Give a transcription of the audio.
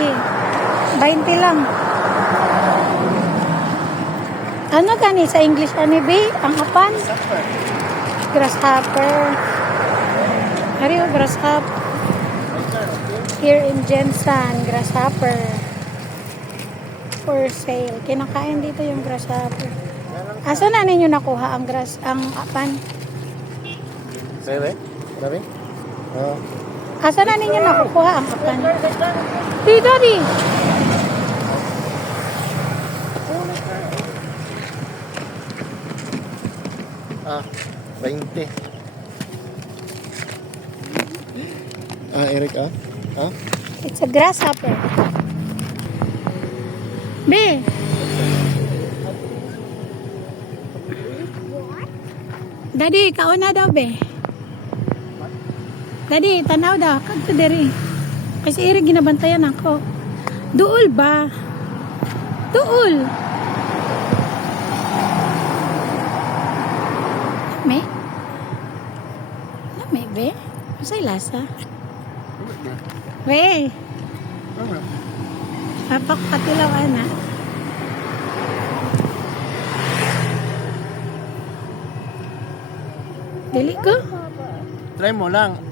lagi. 20 lang. Ano gani sa English ani be? Ang apan? Grasshopper. Ariyo, grasshopper. Here in Jensen, grasshopper. For sale. Kinakain dito yung grasshopper. Asa na ninyo nakuha ang ang apan? Bebe? Grabe? Oo. Asa na ninyo nakukuha ang apan? Dito, di. Ah, 20. Eric, ah? It's a grasshopper. Be. Daddy, kauna daw, be. Daddy, tanaw daw. Kanto diri. Kasi Eric, ginabantayan ako. Duol ba? Duol. Lame? Lame, be? Masay lasa? Be. Papak patilaw, ana. Dili ko? Try mo lang.